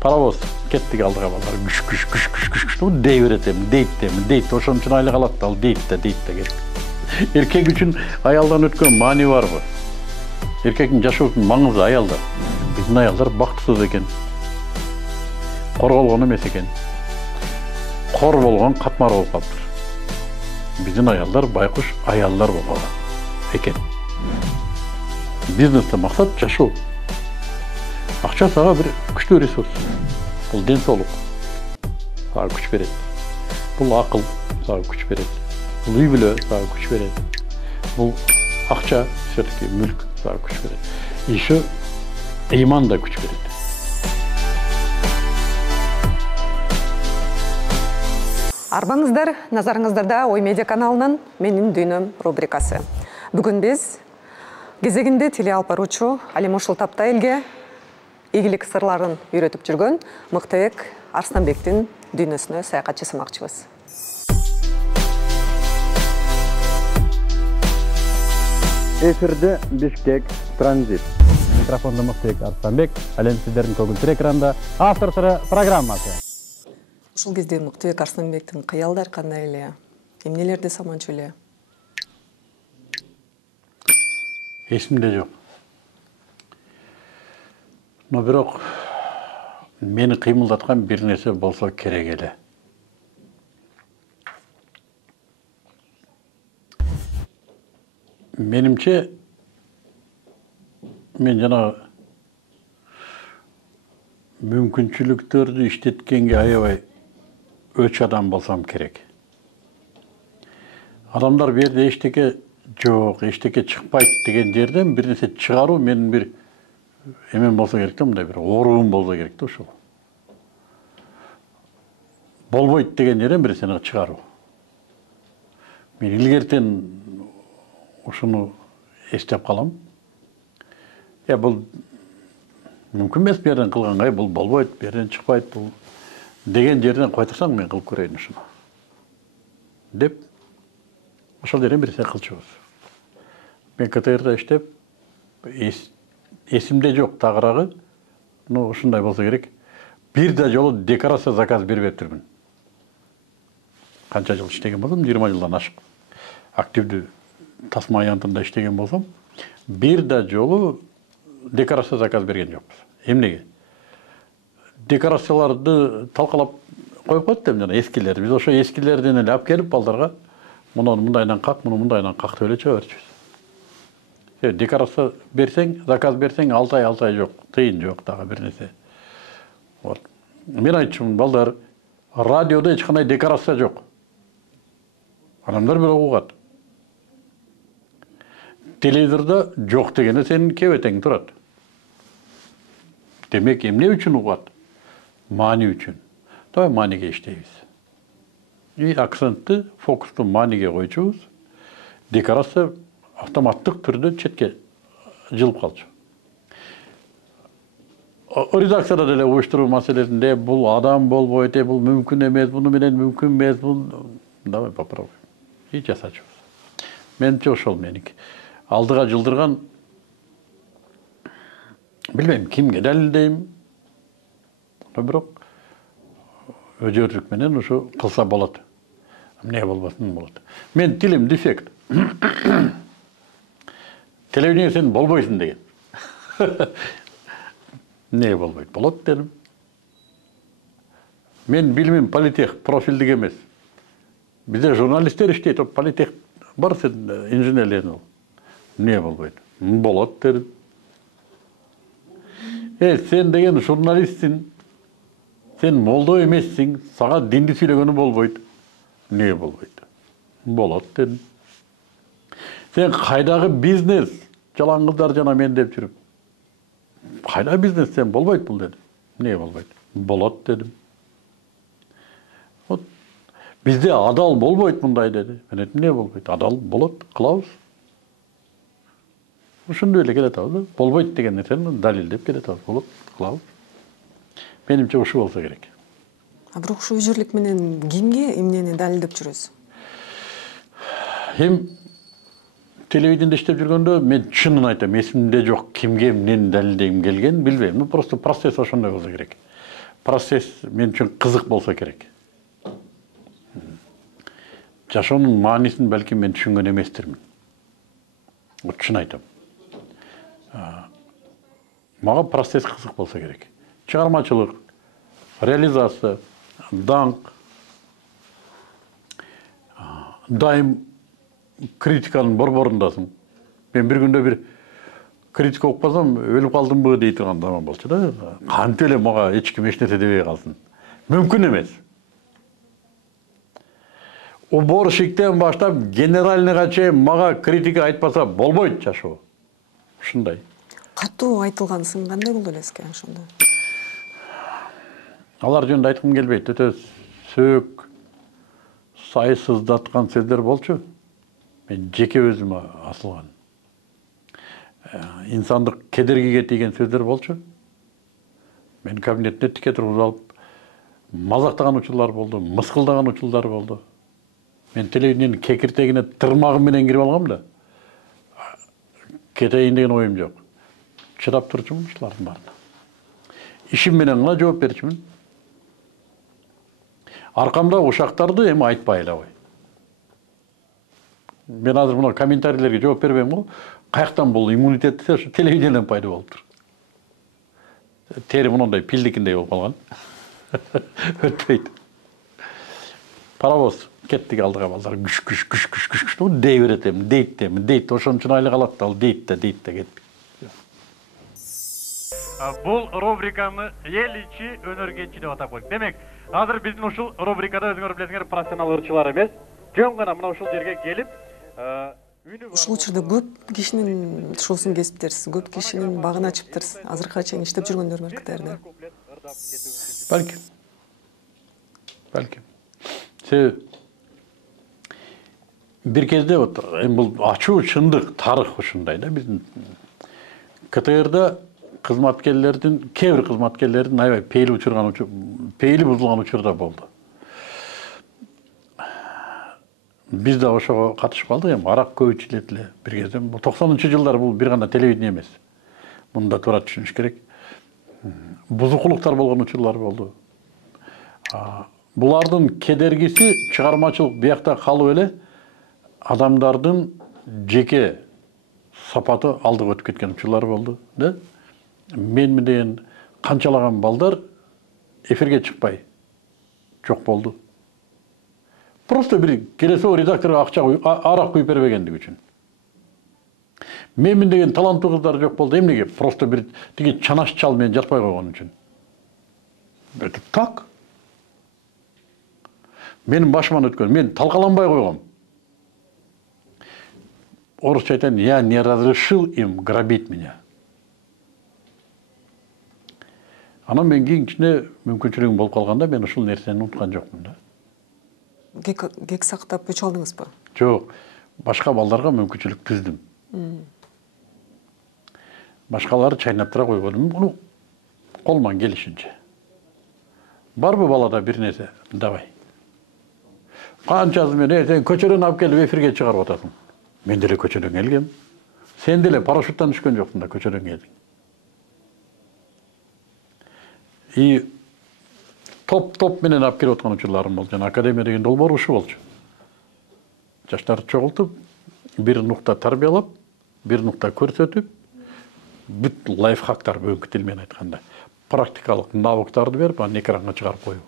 Паровоз кеттик алдыга балдар. Күш. Дей берет эми, дейт. Ошон үчүн айлык алат да, ал дейт да керек. Эркек үчүн аялдан өткөн маани барбы? Эркектин жашоосунун маңызы аялда. Биздин аялдар бактысыз экен. Корголгон эмес экен. Кор болгон катмар болуп калыптыр. Биздин аялдар байкуш аялдар болуп калган экен. Бизнесте максат жашоо. Акча сага бир күчтүү ресурс. Бул ден соолук. Сага күч берет. Бул акыл сага күч берет. Бул үй бүлө сага күч берет. Бул акча, все-таки мүлк сага күч берет. Еще ыйман да күч берет. Арбаңыздар, назарыңыздарда Ой Медиа каналынын Менин дүйнөм рубрикасы. Бүгүн биз кезегинде теле алып баруучу Алимошул Таптайелге ийгилик сырларын үйрөтүп жүргөн Мыктыбек Арстанбектин дүйнөсүнө саякат жасамакчыбыз. Эфирде Бишкек Транзит. Микрофонда Мыктыбек Арстанбек, ал эми сиздердин көгүлтүр экранда автор сыры программасы. Ушул кезде Мыктыбек Арстанбектин кыялдары кандай эле? Эмнелерди саманчу эле? Эсимде жок. Но бирок мени кыймылдаткан бир нерсе болсо керек эле. Менимче мен жана мүмкүнчүлүктөрдү иштеткенге аябай өч адам болсам керек. Адамдар бу жерде эчтеке жок, эчтеке чыкпайт деген жерден бир нерсе чыгаруу менин бир эмен болсо керек да, мындай бир оругум болсо керек да ошол. Болбойт деген жерден бир нерсени чыгаруу. Мен илгертен ушуну эстеп калам. Бул мүмкүн эмес, бу жерден кылганга, бул болбойт, бу жерден чыкпайт, бул деген жерден койдурсаң мен кылып көрөйүн ушуну. Деп ошол жерден бир нерсе кылчубуз. Мен КТРда иштеп, эсимде жок тагыраагы, но ушундай болсо керек. Бир да жолу декорация заказ бербептирмин. Канча жыл иштеген болсом, 20 жылдан ашык. Активдүү тасма аянтында иштеген болсом, бир да жолу декорация заказ берген жокпуз. Эмнеге? Декорацияларды талкалап коюп коет да, жана эскилерди. Биз ошо эскилерден эле алып келип балдарга муну мындайдан как, муну мындайдан как деп эле чыга берчүбүз. Декорация берсең, заказ берсең, 6 ай жок, тыйын жок дагы бир нерсе. Вот. Мен айтчумун, балдар, радиода эч кандай декорация жок. Адамдар бирок угат. Телевизорда жок деген нерсенин кебетең турат. Демек, эмне үчүн угат? Маани үчүн. Той мааниге иштейбиз. И акцентти, фокусту мааниге койчубуз. Декорация автоматтык түрдө четке жылып калчу. Редакцияда деле уюштуруу маселесинде бул адам болбойт, бул мүмкүн эмес, буну менен мүмкүн эмес, бул давай попробуй. И жасачубуз. Менимче ошол меники. Алдыга жылдырган билбейм, кимге далилдейм. Бирок өжөрлүк менен ушу кылса болот. Эмне болбосын болот. Мен тилим дефект. Телевидение сен болбойсуң деген. Не болбойт? Болот дедим. Мен билимим политех, профилдик эмес. Бизде журналисттер иштейт, политех бар, сен инженерлердин бол. Не болбойт? Болот дедим. Сен деген журналистсиң, сен молдо эмессиң, сага динди сүйлөгөнү болбойт. Не болбойт? Болот дедим. Сен кайдагы бизнес, жалаңгыздар жана мен деп жүрүп. Кайда бизнес сен болбойт бул дедим. Не болбойт? Болот дедим. Вот бизде адал болбойт мындай деди. Мен айтым, не болбойт? Адал болот, кылабыз. Ушундай эле келатабыз. Болбойт деген нерсени далилдеп келатабыз. Болот, кылабыз. Менимче ушу болсо керек. А бирок ушу өжөрлүк менен кимге эмнени далилдеп жүрөсүз? Телевидениеде иштеп жүргөндө мен чынын айтам, эсимде жок, кимге эмнени далилдегим келген билбейм. Просто процесс ошондой болсо керек. процесс мен үшін қызық болса керек. Жашоонун маанисин бәлки мен түшүнгөн эместирмин. Чын айтам. Мага процесс қызық болса керек. Чыгармачылык, реализация, даңқ, дайым критиканын борборундасың. Мен bir күндө bir критика окуп калсам, өлүп калдымбы дейт турган заман болчу да. Кантип эле мага эч ким эч нерсе дебей калсын. Мүмкүн эмес. Уборщиктен баштап генеральныйга чейин мага критика айтпаса болбойт жашоо. Ушундай. Катуу айтылгансың, кандай болду элеске ошондо? Алар жөнүндө айткым келбейт. Өтө сөөк, сайсыздаткан сөздөр болчу. Мен жеке өзүмө асылган. İnsandık kedergiге тийген сөздөр болчу. Мен кабинетте тике тургузуп алып, мазактаган учурлар болду, мыскылдаган учурлар болду. Мен телевидениянын кекиртегине тырмагым менен кирип алгам да. Кетейин деген оюм жок. Чыдап турчумун ушулардын баарына. Ишим менен гана жооп берчүмүн. Аркамда ушактарды эми айтпай эле кой. Мен азыр мына комментарийлерге жооп бербейм го. Каяктан бул иммунитет десе, ошо телевиденияден пайда болуптур. Тери мындай пилдикиндей болуп калган. Өтпөйт. Паровоз кеттик алдыга балдар. Күш дей берет эми, дейт. Ошон үчүн айлык алат да, ал дейт да кетти. Бул рубриканы эл ичи өнөргечи деп атап койдук. Демек, азыр биздин ушул рубрикада өзүңөр билесиңер профессионал ырчылар эмес, жөн гана мына ушул жерге келип, Ушул учурда көп кишинин ушулсун кесиптирсиз, көп кишинин багын ачыптырсыз. Азыркыга чейин иштеп жүргөндөр балкидер да. Балким. Bir кезде вот бул ачуу чындык, тарых ушундай да. Биздин КТРда кызматкерлердин, кээ бир кызматкерлердин аябай пейили бузулган учурда болду. Biz de ошого катышып калдык, эми арак көп ичилет эле. Bir кезде 90-жылдар бул бир гана телевидение эмес. Муну да туура түшүнүш керек. Бузукулуктар болгон учурлар болду. Булардын кедергиси чыгармачылык биякта калып эле адамдардын жеке сапаты алдыга өтүп кеткен учурлар болду, да? Мен деген канчалаган балдар эфирге чыкпай жок болду. Просто bir келесоо редакторга акча арак куюп бербегендиги үчүн. Мен деген таланттуу кыздар жок болду. Эмнеге? Просто bir тиги чанаш чал менен жатпай койгон үчүн. Это так. Менин башыман өткөн, мен талкаланбай койгом. Орусча айтайын, я не разрешил им грабить меня. Анан мен кийин кичине мүмкүнчүлүгүм болуп калганда мен ушул нерсени унуткан жокмун да. Кек сактап өч алдыңызбы? Жок, башка балдарга мүмкүнчүлүк түздүм. Башкалары чайнап тура койгонум, муну колуман келишинче. Барбы балада бир нерсе? Давай. Канчасы мен эртең көчөрөн алып келип эфирге чыгарып атасың. Мен деле көчөрөн келгем. Сен деле парашюттан түшкөн жоксуң да көчөрөн келдиң. И топ менен алып келип аткан учурларым болду. Жана академия деген долбоор ушу болчу. Жаштарды чогултуп, бир нукта тарбиялап, бир нукта көрсөтүп, бүт лайфхактар бүгүнкү тил менен айтканда, практикалык навыктарды берип, аны экранга чыгарып коюу.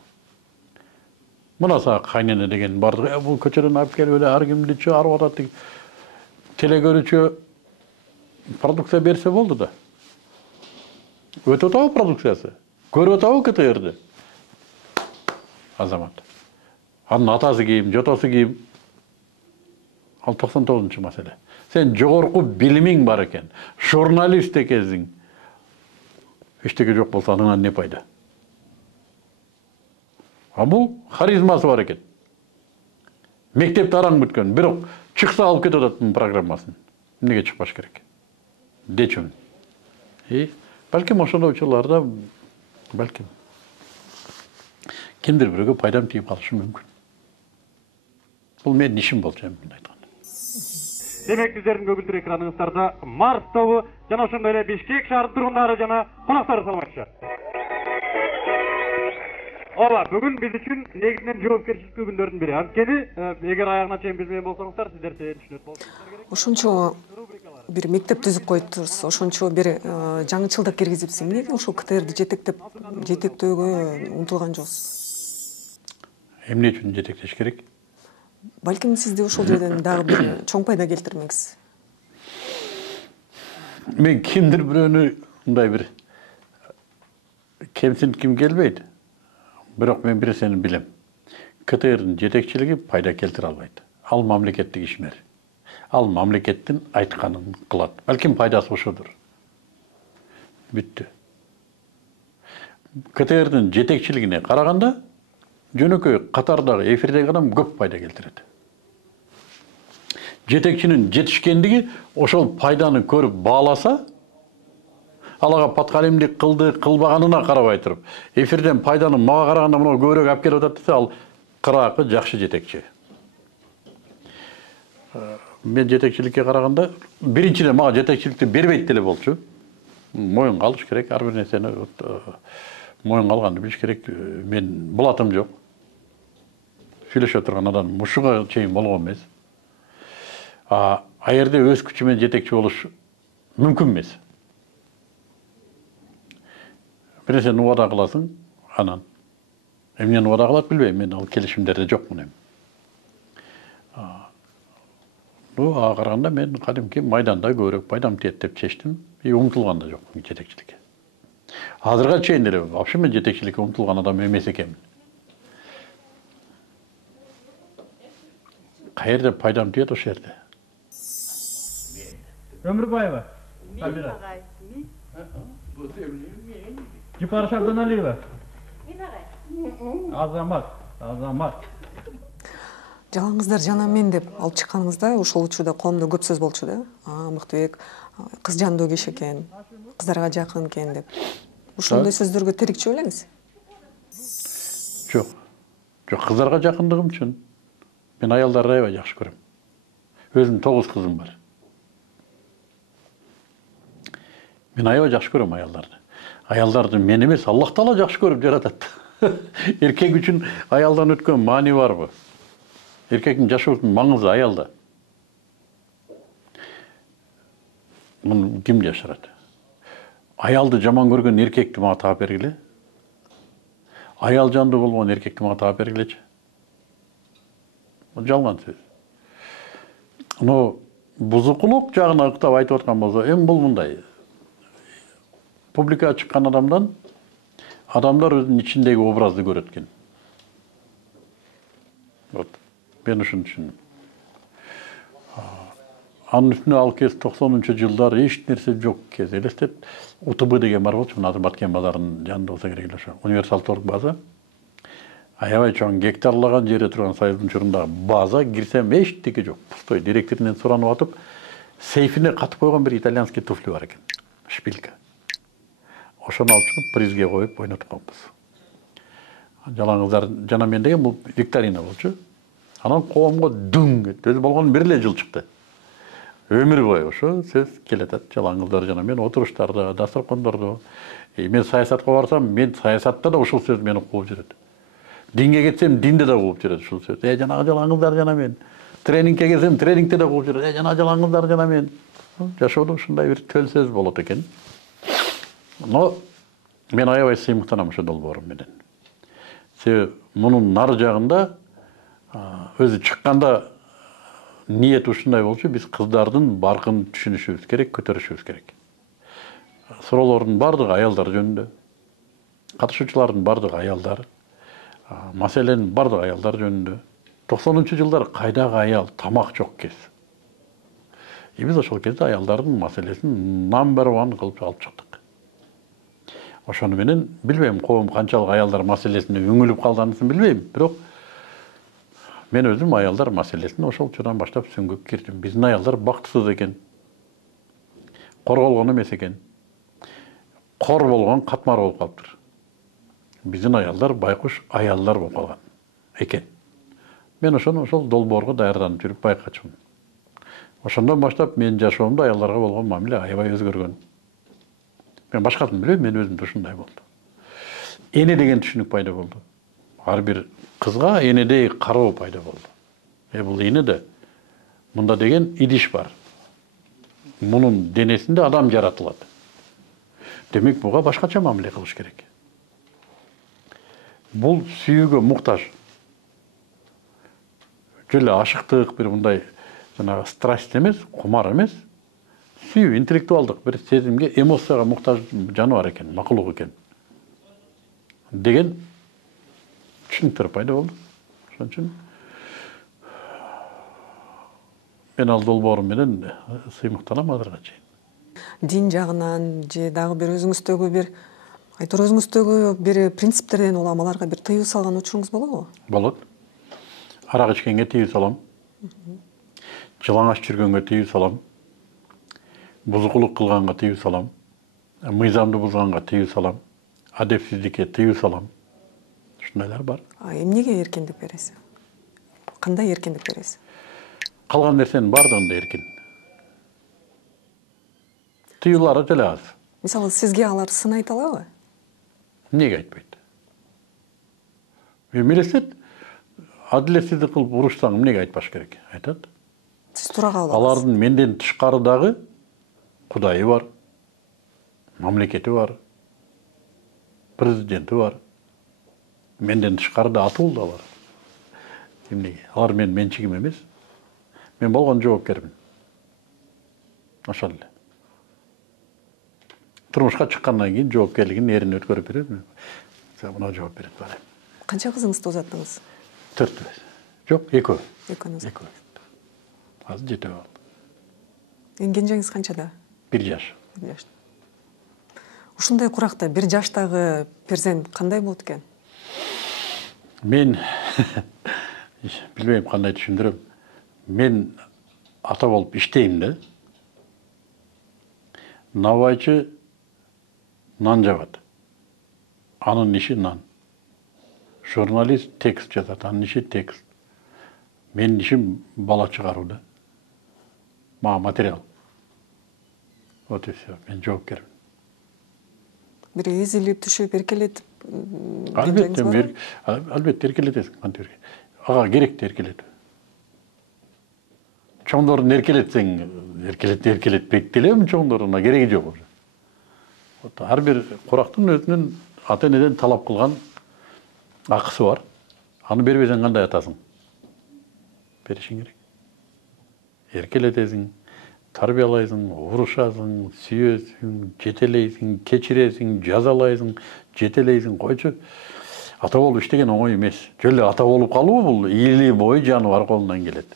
Мына сага кайнене деген бардыгы, бул көчөрөн алып келип эле ар кимдичи арып атат деген телегөрүүчү продукция берсе болду да. Өтүп атабы продукциясы? Көрүп атабы КТРди? Азамат. Анын атасы кийим, жотосу кийим. Ал 99-чу маселе. Сен жогорку билимиң бар экен, журналист экенсиң. Эчтеке жок болсо аныңан не пайда? А бул харизмасы бар экен. Мектепте араң бүткөн, бирок чыкса алып кетип атат программасын. Эмнеге чыкпаш керек? Дечүн. Балким ошондой учурларда, балким кимдир бирөөгө пайдам тийип калышы мүмкүн. Бул менин ишим болчу эми айтканда. Демек сиздердин көгүлдүр экраныңыздарда Марс тобу жана ошондой эле Бишкек шаарынын тургундары жана коноктор салмакчы. Ооба, бүгүн биз үчүн негизинен жоопкерчиликтүү күндөрдүн бири. Анткени, эгер аягына чейин биз менен болсоңуздар, сиздер түшүнөт болсоңуздар керек. Ошончо бир мектеп түзүп коюптуз. Ошончо бир жаңычылдык киргизипсиң. Эмнеге ушул КТРди жетектөөгө умтулган жоксуз? Эмне үчүн жетектеш керек? Балким сизди ошол жерден дагы бир чоң пайда келтирмекс. Мен кимдир бирөөнү мындай бир кемсинтким келбейт. Бирок мен бир нерсени билем. КТРдин жетекчилиги пайда келтире албайт. Ал мамлекеттик ишмер. Ал мамлекеттин айтканын кылат. Балким пайдасы ошодур. Бүттү. КТРдин жетекчилигине караганда жөнөкөй катардагы эфирдеги адам көп пайда келтирет. Жетекчинин жетишкендиги ошол пайданы көрүп бааласа, алага паткалемдик кылды, кылбаганына карабай туруп, эфирден пайданы мага караганда мына көбүрөөк алып келип атат десе, ал кыраакы жакшы жетекчи. Мен жетекчиликке караганда биринчиден мага жетекчиликти бербейт деле болчу. Моюнга алыш керек, ар бир нерсени моюнга алганды билиш керек. Мен булатым жок. Сүйлөшө турган адам мушуга чейин болгон эмес. А жерде өз күчү менен жетекчи болуш мүмкүн эмес. Бир нерсени убада кыласың, анан эмнени убада кылат билбейм, мен ал келишимдерде жокмун эми. Ага караганда мен кадимки майданда көбүрөөк пайдам тиет деп чечтим, и умтулган да жокмун жетекчиликке. Азырга чейин деле вообще мен жетекчиликке умтулган адам эмес экенмин. Каерде пайдам тиет ошол жерде. Өмүрбаева. Табира. Жипар Шабданалиева. Азамат. Жалаңыздар жана мен деп алып чыкканыңызда ошол учурда коомдо көп сөз болчу да. Мыктыбек кыз жандоо киши экен, кыздарга жакын экен деп. Ошондой сөздөргө тирикчи белеңиз? Жок. Кыздарга жакындыгым үчүн. Мен аялдарды аябай жакшы көрөм. Өзүм 9 кызым бар. Мен аябай жакшы көрөм аялдарды. Аялдарды мен эмес, Аллах Таала жакшы көрүп жаратат. Эркек үчүн аялдан өткөн маани барбы? Эркектин жашоосунун маңызы аялда. Муну ким жашырат? Аялды жаман көргөн эркекти мага таап бергиле. Аял жандуу болгон эркекти мага таап бергилечи. Жалган сөз. Но бузукулук жагына ыктап айтып аткан болсо, эми бул мындай. Публикага чыккан адамдар өзүнүн ичиндеги образды көрөт экен. Вот. Мен ушуну түшүндүм. Анын үстүнө ал кез 90-жылдар эч нерсе жок кез. Элестет, УТБ деген бар болчу, азыр Баткен базарынын жанында болсо керек эле ошо. Универсал торг база. Аябай чоң гектарлаган жерде турган Союздун учурунда база, кирсем эчтеке жок. Пустой. Директорунан суранып атып, сейфине катып койгон бир итальянский туфли бар экен. Шпилька. Ошону алып чыгып призге коюп ойнотуп калыппыз. Жалаңыздар жана мен деген бул викторина болчу. Анан коомго дүң кетти. Өзү болгон бир эле жыл чыкты. Өмүр бою ошо сөз келатат. Жалаңыздар жана мен отуруштарда, дасторкондордо. Мен саясатка барсам, мен саясатта да ушул сөз мени кууп жүрөт. Динге кетсем, динде да кууп жүрөт ушул сөз. Жанагы жалаңыздар жана мен. Тренингке келсем, тренингде да кууп жүрөт. Жанагы жалаңыздар жана мен. Жашоодо ушундай бир төл сөз болот экен. Но мен аябай сыймыктанам ошо долбоорум менен. Себеби мунун нары жагында өзү чыкканда ниет ушундай болчу, биз кыздардын баркын түшүнүшүбүз керек, көтөрүшүбүз керек. Суроолордун бардыгы аялдар жөнүндө. Катышуучулардын бардыгы аялдар. Маселенин бардыгы аялдар жөнүндө. 90-жылдар кайдагы аял, тамак жок кез. Биз ошол кезде аялдардын маселесин number 1 кылып алып чыктык. Ошону менен билбейм, коом канчалык аялдар маселесине үңүлүп калганын билбейм, бирок мен өзүм аялдар маселесин ошол учурдан баштап сүңгүп кирдим. Биздин аялдар бактысыз экен. Корголгон эмес экен. Кор болгон катмар болуп калыптыр. Биздин аялдар байкуш аялдар болуп калган экен. Мен ошону ошол долбоорго даярданып жүрүп байкачумун. Ошондон баштап менин жашоомдо аялдарга болгон мамиле аябай өзгөргөн. Мен башкасын билбейм, мен өзүмдө ушундай болду. Эне деген түшүнүк пайда болду. Ар бир кызга энедей кароо пайда болду. Бул эне да мында деген идиш бар. Мунун денесинде адам жаратылат. Демек буга башкача мамиле кылыш керек. Бул сүйүүгө муктаж. Жөлө ашыктык бир мындай жанагы страсть эмес, кумар эмес. Сүйүү, интеллектуалдык бир сезимге, эмоцияга муктаж жаныбар экен, макулук экен. Деген түшүнүктөр пайда болду. Ошон үчүн мен ал долбоорум менен сыймыктанам азырга чейин. Дин жагынан же дагы бир өзүңүздөгү бир айтор өзүңүздөгү бир принциптерден уламаларга бир тыюу салган учуруңуз болобу? Болот. Арак ичкенге тыюу салам. Жылаңач жүргөнгө тыюу салам. Бузукулук кылганга тыюу салам. Мыйзамды бузганга тыюу салам. Адепсиздикке тыюу салам. Ушундайлар бар. Эмнеге эркиндик бересиз? Кандай эркиндик бересиз? Калган нерсенин бардыгында эркин. Тыюулары деле аз. Мисалы, сизге алар сын айта алабы? Неге айтпайт? Мелесет адилетсиздик кылып урушсаң эмнеге айтпаш керек? Айтат. Сиз тура каласыз. Алардын менден тышкарыдагы Кудайы бар, мамлекети бар, президенти бар. Менден тышкарыда аты болду алар. Эмнеге? Алар менин менчигим эмес. Мен болгон жоопкермин. Ошол эле. Турмушка чыккандан кийин жоопкерлигин эрин өткөрүп берет. Мына жооп берет бар. Канча кызыңызды узаттыңыз? 4. Жок, 2. Экөөңүз. Азыр жете калды. Эң кенжеңиз канчада? 1 жаш. 1 жаш. Ушундай куракта 1 жаштагы перзент кандай болот экен? Мен билбейм кандай түшүндүрөм. Мен ата болуп иштейм да. Набайчы нан жабат. Анын иши нан. Журналист текст жазат, анын иши текст. Менин ишим бала чыгарууда. Мага материал. Вот и все. Мен жоопкермин. Бир эзилип түшүп эркелетип Албетте эркелетесиң, кантип эркелет. Ага керекти эркелетүү. Чоңдорун эркелетсең, эркелетпейт делем, чоңдоруна кереги жок уже. Вот ар бир курактын өзүнүн ата-энеден талап кылган акысы бар. Аны бербесең кандай атасың? Беришиң керек. Эркелетесиң, тарбиялайсың, урушасың, сүйөсүң, жетелейсиң, кечиресиң, жазалайсың, жетелейсиң, койчу. Ата болуп иштеген оңой эмес. Жөлө ата болуп калуу бул ийли бой жаныбар колунан келет.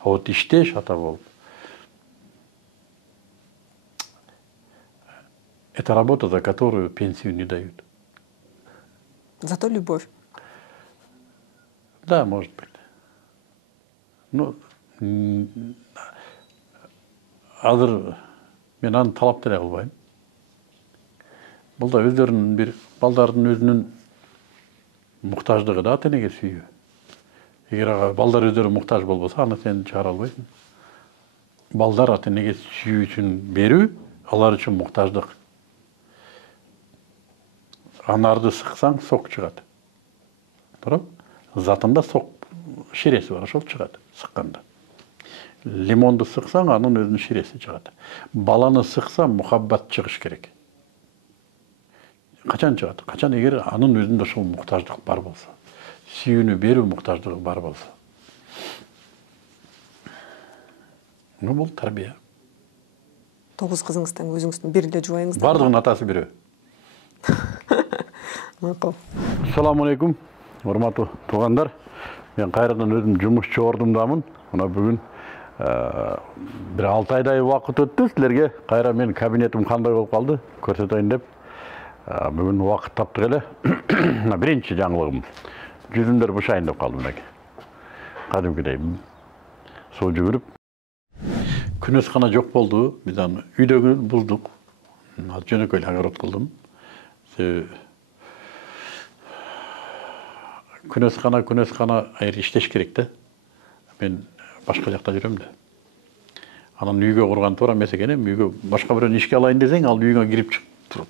А вот иштеш ата болуп. Это работа, за которую пенсию не дают. Зато любовь. Да, может быть. Ну, азыр мен аны талап деле кылбайм. Бул да өздөрүнүн бир балдардын өзүнүн муктаждыгы да ата-энеге сүйүү. Эгер балдар өздөрү муктаж болбосо, аны сен чыгара албайсың. Балдар ата-энеге сүйүү үчүн берүү, алар үчүн муктаждык. Анарды сыксаң, сок чыгат. Туурабы? Затында сок ширеси бар, ошол чыгат сыкканда. Лимонду сыксаң, анын өзүнүн ширеси чыгат. Баланы сыкса, мухаббат чыгыш керек. Качан чыгат? Качан эгер анын өзүндө ошол муктаждык бар болсо, сүйүүнү берүү муктаждыгы бар болсо. Бул тарбия. 9 кызыңыздан өзүңүздүн бир эле жубайыңыз бар. Бардыгынын атасы бирөө. Макул. Assalamu alaikum, урматтуу туугандар. Мен кайрадан өзүм жумушчу ордумдамын. Мына бүгүн бир 6 айдай убакыт өттү. Силерге кайра мен кабинетим кандай болуп калды көрсөтөйүн деп бүгүн убакыт таптык эле. Биринчи жаңылыгым. Жүзүмдөр бушайын деп калдым мынакей. Кадимкидей суу жүгүрүп. Күнөскана жок болду. Биз аны үйдөгү буздук. Жөнөкөй огород кылдым. Күнөскана айыр иштеш керек да. Мен башка жакта жүрөм да. Анан үйгө курган туура эмес экен, үйгө башка бирөөнү ишке алайын десең, ал үйгө кирип чыгып туруп.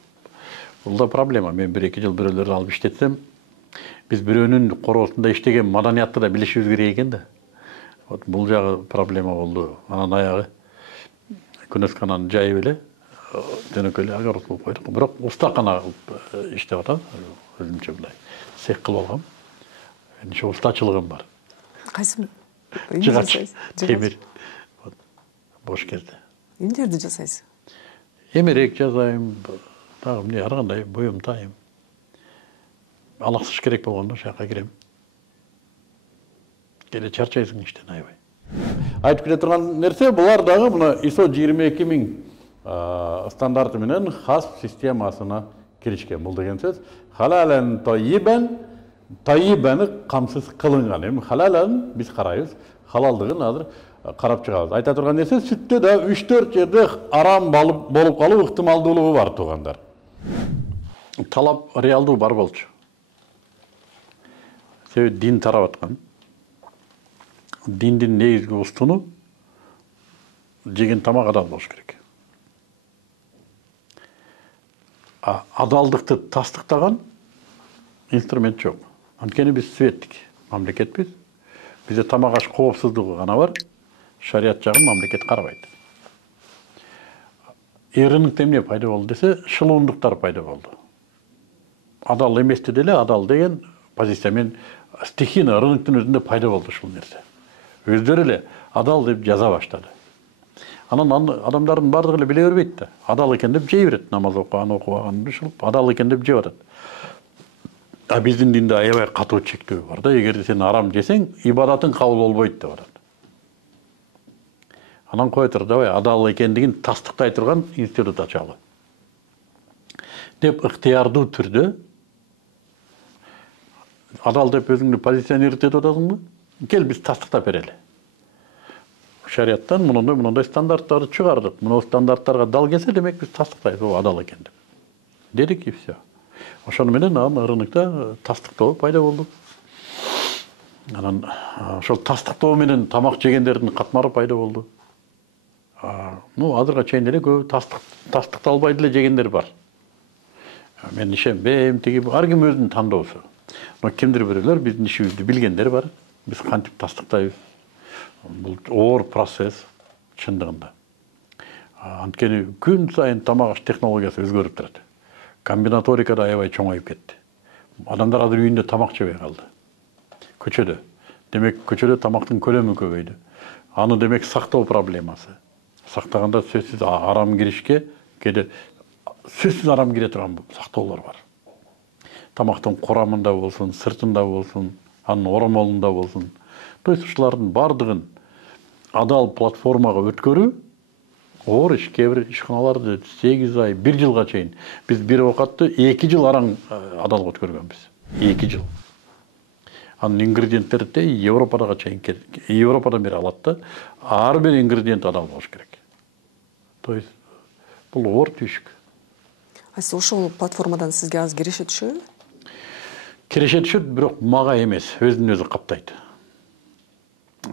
Бул да проблема. Мен 1-2 жыл бирөөлөрдү алып иштетсем, Biz бирөөнүн короосунда иштеген маданиятты да билишибиз керек экен да. Вот бул жагы проблема болду. Анан аягы күнөскананы жайып эле жөнөкөй эле огород кылып койдук. Бирок устакана кылып иштеп атам. Өзүмчө мындай цех кылып алгам. Ошо устачылыгым бар. Кайсы Жыгач, темир. Бош кезде. Эмнелерди жасайсыз? Эмерек жасайм, дагы эмне ар кандай буюм тайым. Алаксыш керек болгондо шаякка кирем. Келе чарчайсың иштен аябай. Айтып келе турган нерсе булар дагы мына ISO 22000 стандарты менен хасп системасына киришкен. Бул деген сөз халален тайибаны камсыз кылынган. Эми халален биз карайбыз, халалдыгын азыр карап чыгабыз. Айта турган нерсе сүттө да 3-4 жерде арам болуп калуу ыктымалдуулугу бар туугандар. Талап реалдуу бар болчу. Себеби дин тарап аткан. Диндин негизги устуну жеген тамак адал болуш керек. Адалдыкты тастыктаган инструмент жок. Анткени биз светтик мамлекетпиз. Бизде тамак аш коопсуздугу гана бар. Шарият жагын мамлекет карабайт. Рынокто эмне пайда болду десе, шылуундуктар пайда болду. Адал эмести деле, адал деген позиция мен стихийно рыноктун өзүндө пайда болду ушул нерсе. Өздөрү эле адал деп жаза баштады. Анан адамдардын бардыгы эле биле бербейт да. Адал экен деп жей берет. Намаз окубаган ушулуп адал экен деп жеп атат. А биздин динде аябай катуу чектөө бар да. Эгерде сен арам жесең, ибадатың кабыл болбойт деп атат. Анан кое тур дабай адал экендигин тастыктай турган институт ачалы. Деп ыктыярдуу түрдө адал деп өзүңдү позиционировать этип атасыңбы? Кел биз тастыктап берели. Шарияттан мындай стандарттарды чыгардык. Мына стандарттарга дал келсе, демек биз тастыктайбыз, о адал экен деп. Дедик и все. Ошону менен рынокто тастыктоо пайда болду. Анан ошол тастыктоо менен тамак жегендердин катмары пайда болду. Азырга чейин эле көп тастыкталбай деле жегендер бар. Мен ишенбейм, тиги ар ким өзүнүн тандоосу. Но кимдир бирөөлөр биздин ишибизди билгендер бар. Биз кантип тастыктайбыз? Бул оор процесс чындыгында. Анткени күн сайын тамак аш технологиясы өзгөрүп турат. Комбинаторика да аябай чоңоюп кетти. Адамдар азыр үйүндө тамак жебей калды. Көчөдө. Демек көчөдө тамактын көлөмү көбөйдү. Аны демек сактоо проблемасы. Сактаганда сөзсүз арам киришке, кээде сөзсүз арам кире турган сактоолор бар. Тамактын курамында болсун, сыртында болсун, анын оромолунда болсун. То есть ушулардын бардыгын адал платформага өткөрүү оор иш. Кээ бир ишканаларды 8 ай, 1 жылга чейин биз бир оокатты 2 жыл араң адал өткөргөнбүз. 2 жыл. Анын ингредиенттерди Европадага чейин Европадан бери алат да, ар бир ингредиент адал болуш керек. То есть бул оор түйшүк. Сиз ошол платформадан сизге азыр киреше түшөбү? Киреше түшөт, бирок мага эмес, өзүн өзү каптайт.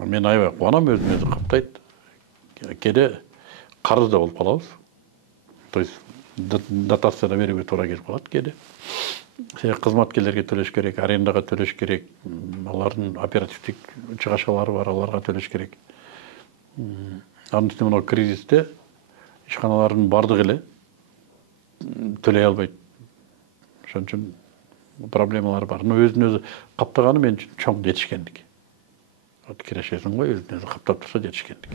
Мен аябай кубанам, өзүн өзү каптайт. Кээде карыз да болуп калабыз. То есть дотация да берүүгө туура келип калат кээде. Кызматкерлерге төлөш керек, арендага төлөш керек, алардын оперативдик чыгашалары бар, аларга төлөш керек. Анын үстүнө мына кризисте ишканалардын бардыгы эле төлөй албайт. Ошон үчүн проблемалар бар. Но өзүн өзү каптаганы мен үчүн чоң жетишкендик. Кирешесиң го, өзүн өзү каптап турса жетишкендик.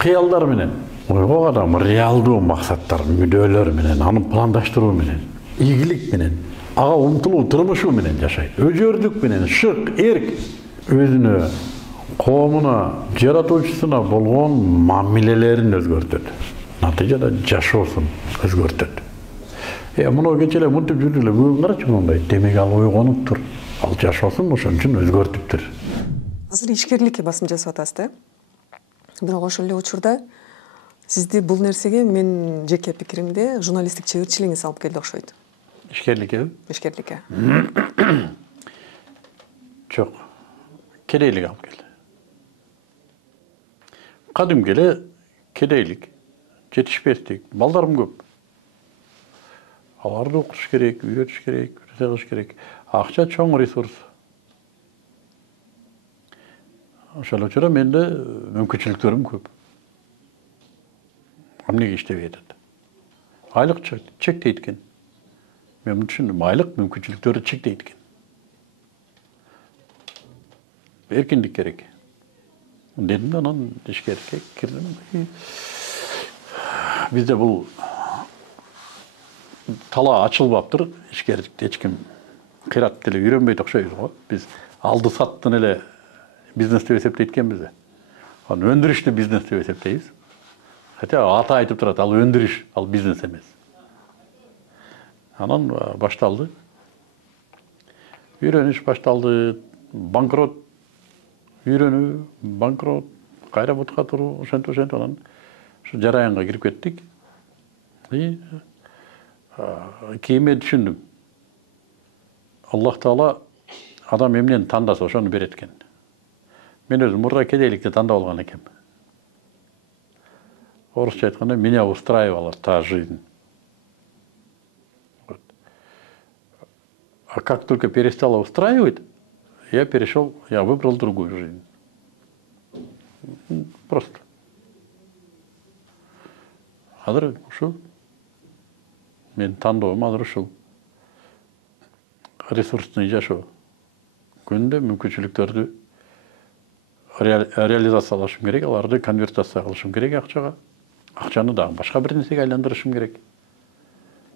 Кыялдар менен ойгоо адам реалдуу максаттар, мүдөлөр менен, аны пландаштыруу менен, ийгилик менен, ага умтулуу турмушу менен жашайт. Өжөрдүк менен, шык, эрк өзүнө, коомуна, жаратуучусуна болгон мамилелерин өзгөртөт. Натыйжада жашоосун өзгөртөт. Мына кече эле мынтип жүрдү эле, бүгүн карачы мындай, демек ал ойгонуптур. Ал жашоосун ошон үчүн өзгөртүптүр. Азыр ишкерликке басым жасап атасыз да. Бирок ошол эле учурда сизди бул нерсеге мен жеке пикиримде журналисттик чеберчилигиңиз алып келди окшойт. Ишкерликке? Ишкерликке. Жок. Кедейлик алып келди. Кадимки эле кедейлик, жетишпестик, балдарым көп. Аларды окутуш керек, үйрөтүш керек, кылыш керек. Акча чоң ресурс. Ошол учурда менде мүмкүнчүлүктөрүм көп. Эмнеге иштебей атат? Айлык чектейт экен. Мен түшүндүм, айлык мүмкүнчүлүктөрү чектейт экен. Эркиндик керек. Дедим да анан ишкерикке кирдим. Бизде бул тала ачылбаптыр, ишкерликти эч ким кыйратып деле үйрөнбөйт окшойбуз го. Биз алды саттын эле бизнес деп эсептейт экенбиз. Анан өндүрүштү бизнес деп эсептейбиз. Хотя ата айтып турат, ал өндүрүш, ал бизнес эмес. Анан башталды. Үйрөнүш башталды. Банкрот, үйрөнүү, банкрот, кайра бутка туруу, ошентип анан ушу жараянга кирип кеттик. Кийин мен түшүндүм. Аллах Таала адам эмнени тандаса ошону берет экен. Мен өзүм мурда кедейликти тандап алган экенмин. Орусча айтканда, меня устраивала та жизнь. Вот. А как только перестала устраивать, я выбрал другую жизнь. Просто. Азыр ушул. Мен тандоом азыр ушул. Ресурсный жашоо. Күндө мүмкүнчүлүктөрдү реализациялашым керек, аларды конвертация кылышым керек акчага. Акчаны дагы башка бир нерсеге айландырышым керек.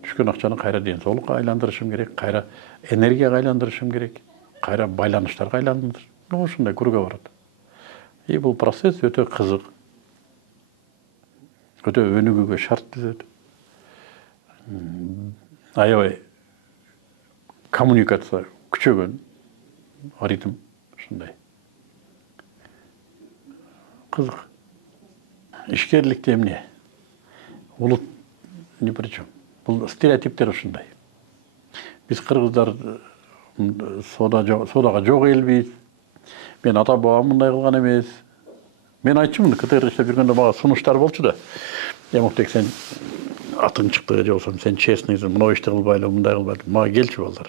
Түшкөн акчаны кайра ден соолукка айландырышым керек, кайра энергияга айландырышым керек, кайра байланыштарга айландырышым. Ушундай круга барат. И бул процесс өтө кызык. Өтө өнүгүүгө шарт түзөт. Аябай коммуникация күчөгөн ритм ушундай. Кызык. Ишкерликте эмне? Улут не при чем. Бул стереотиптер ушундай. Биз кыргыздар содага жок элбиз. Мен ата бабам мындай кылган эмес. Мен айтчумун, КТР иштеп жүргөндө мага сунуштар болчу да. Эмоктек сен атың чыкты, же болбосо сен честныйсың, мына ишти кылбайлы, мындай кылбайлы. Мага келчү балдар.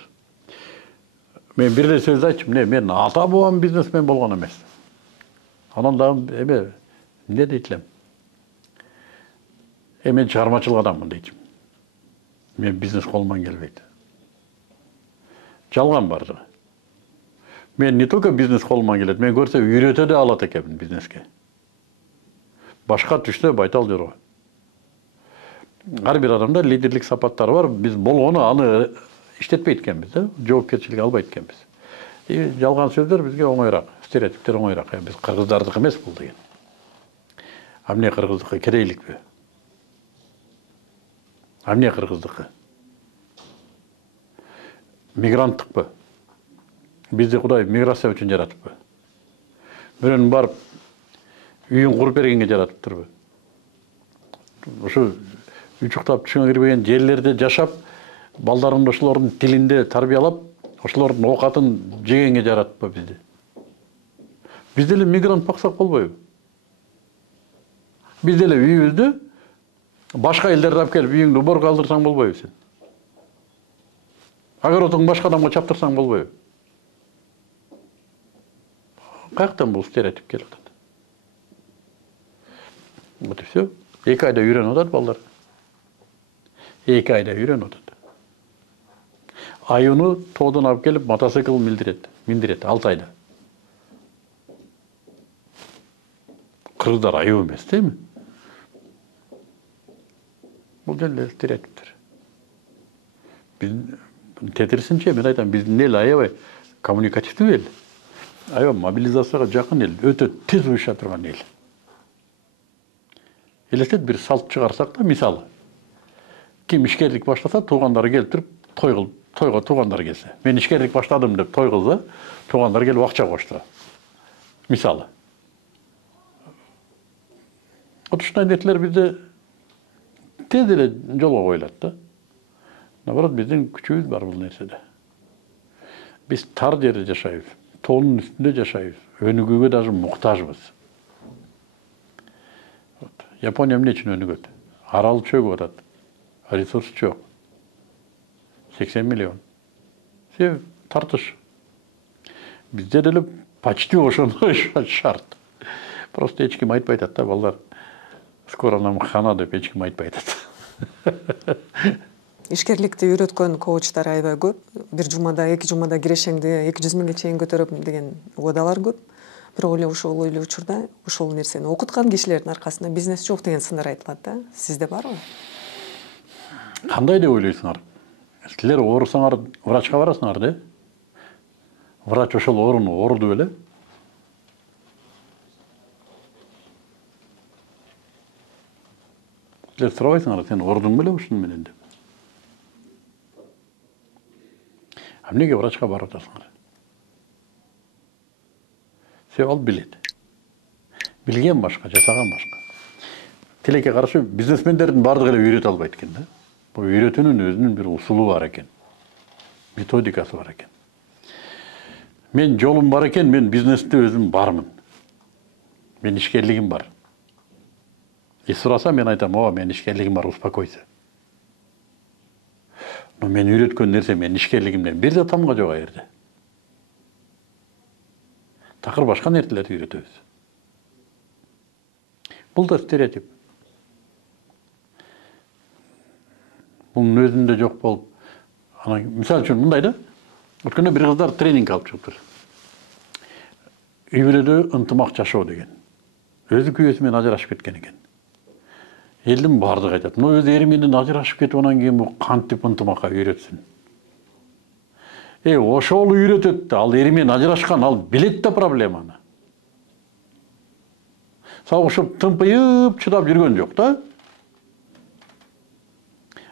Мен бир эле сөз айтчумун, мен ата бабам бизнесмен болгон эмес. Анан дагы эмне дейт элем? Мен чыгармачылык адаммын дейчүмүн. Мен бизнес колуман келбейт. Жалган бардыгы. Мен не только бизнес колуман келет, мен көрсө үйрөтө да алат экенмин бизнеске. Башка түштө байтал жорго. Ар бир адамда лидерлик сапаттары бар. Биз болгону аны иштетпейт экенбиз да, жоопкерчилик албайт экенбиз. Жалган сөздөр бизге оңойраак, стереотиптер оңойраак. Биз кыргыздардык эмес бул деген. Амне кыргыздыкы кедейликпи? Амне кыргыздыкы? Мигранттыкпы? Бизди Кудай миграция үчүн жаратыппы? Бирөөнүн барып үйүн куруп бергенге жаратыптырбы? Ушу үчүктап түшүнгө кирбеген жерлерде жашап, балдарын ошолордун тилинде тарбиялап, ошолордун оокатын жегенге жаратыппы бизди? Биз деле мигрант баксак болбойбу? Биз деле үйүбүздү башка элдерди алып келип үйүңдү уборго алдырсаң болбойбу сен? Огородуңду башка адамга чаптырсаң болбойбу? Каяктан бул стереотип келип атат? Вот и все. 2 айда үйрөнүп атат балдар. 2 айда үйрөнүп атат. Айыны тоодон алып келип мотоцикл миндирет 6 айда. Кыргыздар айып эмес, дейми? Бул деле стереотиптер. Биз тетирисинче мен айтам, биздин эл аябай коммуникативдүү эл. Аябай мобилизацияга жакын эл, өтө тез уюша турган эл. Элестет, бир салт чыгарсак да, мисалы. Ким ишкерлик баштаса, туугандары келип туруп, тойго туугандар келсе. Мен ишкерлик баштадым деп той кылса, туугандар келип акча кошту. Мисалы. Ушундай нерселер бизде тез эле жолго коюлат да. Наоборот, биздин күчүбүз бар бул нерседе. Биз тар жерде жашайбыз, тоонун үстүндө жашайбыз, өнүгүүгө даже муктажбыз. Япония эмне үчүн өнүгөт? Арал чөгүп атат. Ресурс жок. 80 миллион. Себеп тартыш. Bizde de почти ошондой шарт. Просто эч ким айтпай атат да, балдар. Скоро нам хана деп эч ким айтпай атат. Ишкерликти үйрөткөн коучтар аябай көп. Бир жумада, 2 жумада кирешеңди 200 миңге чейин көтөрөм деген угадалар көп. Бирок эле ошол эле учурда ошол нерсени окуткан кишилердин аркасында бизнес жок деген сындар айтылат да. Сизде барбы? Кандай деп ойлойсуңар? Силер оорусаңар врачка барасыңар да? Врач ошол ооруну ооруду беле? Силер сурабайсыңар, сен оорудуң беле ушуну менен деп. Эмнеге врачка барып атасыңар? Себеби ал билет. Билген башка, жасаган башка. Тилекке каршы бизнесмендердин бардыгы эле үйрөтө албайт экен да. Бул үйрөтүүнүн өзүнүн бир усулу бар экен. Методикасы бар экен. Мен жолум бар экен, мен бизнесте өзүм бармын. Мен ишкерлигим бар. Сураса мен айтам, о, мен ишкерлигим бар, успокойся. Но мен үйрөткөн нерсе мен ишкерлигимден бир да тамга жок жерде. Такыр башка нерселерди үйрөтөбүз. Бул да стереотип. Bunun özünde yok bol. Misal üçün mınday da, ötkünde bir kızlar trening alıp çıktır. Üyülede ıntımak çaşo degen. Özü küyesimen ajırashıp ketken eken. Eldim bardık aytat. No öz erimenden ajırashıp ketip ondan keyin bu kantip ынтымакка үйрөтсүн. Ошол үйрөтөт да, ал эримен ажырашкан, ал билет да проблеманы. Сагышып тымпыйып чыдап жүргөн жок да.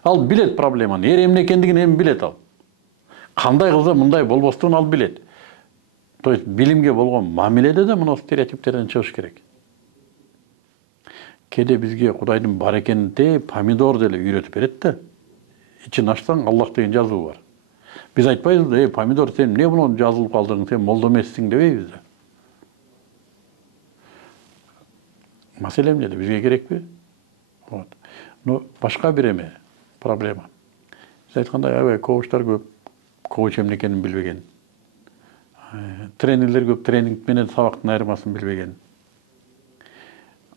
Ал билет проблеманы, эмне экендигин эми билет ал. Кандай кылса мындай болбостон ал билет. То есть билимге болгон мамиледе да мына стереотиптерден чыгыш керек. Кээде бизге Кудайдын бар экенин помидор деле үйрөтүп берет да. İçin açsаң Аллах деген жазуу бар. Биз айтпайбыз, помидор сен эмне муну жазылып калдың, сен молдо эмессиң дебейбиз да. Маселе эмнеде, бизге керекпи? Вот. Но башка бир эме проблема. Сиз айткандай аябай коучтар көп, коуч эмне экенин билбеген. Тренерлер көп, тренинг менен сабактын айырмасын билбеген.